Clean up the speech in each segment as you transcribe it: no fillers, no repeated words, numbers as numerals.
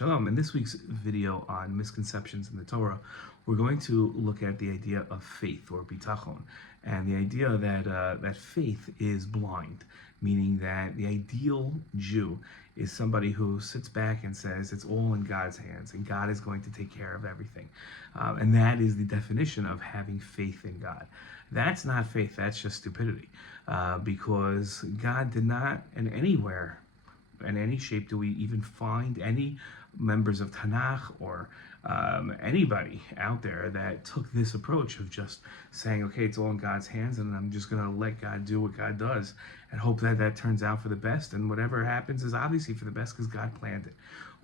Shalom. In this week's video on misconceptions in the Torah, we're going to look at the idea of faith, or bitachon, and the idea that faith is blind, meaning that the ideal Jew is somebody who sits back and says it's all in God's hands and God is going to take care of everything. And that is the definition of having faith in God. That's not faith, that's just stupidity, because God did not in any shape do we even find any members of Tanakh or anybody out there that took this approach of just saying, okay, it's all in God's hands and I'm just going to let God do what God does and hope that that turns out for the best, and whatever happens is obviously for the best because God planned it.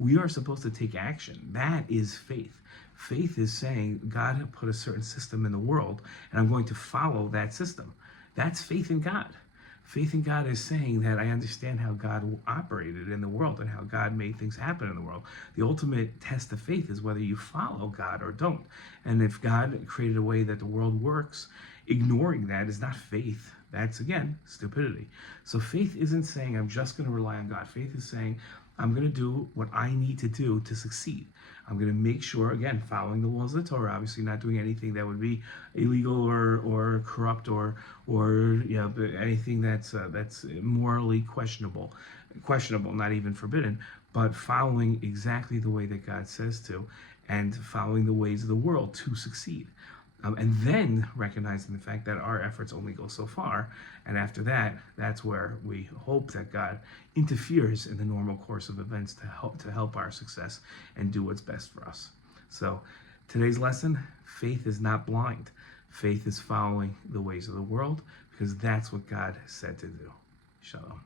We are supposed to take action. That is faith. Faith is saying God put a certain system in the world and I'm going to follow that system. That's faith in God. Faith in God is saying that I understand how God operated in the world and how God made things happen in the world. The ultimate test of faith is whether you follow God or don't. And if God created a way that the world works, ignoring that is not faith. That's, again, stupidity. So faith isn't saying I'm just going to rely on God. Faith is saying I'm going to do what I need to do to succeed. I'm going to make sure, again, following the laws of the Torah, obviously not doing anything that would be illegal or corrupt or anything that's morally questionable, not even forbidden, but following exactly the way that God says to, and following the ways of the world to succeed. And then recognizing the fact that our efforts only go so far, and after that, that's where we hope that God interferes in the normal course of events to help our success and do what's best for us. So today's lesson, faith is not blind. Faith is following the ways of the world because that's what God said to do. Shalom.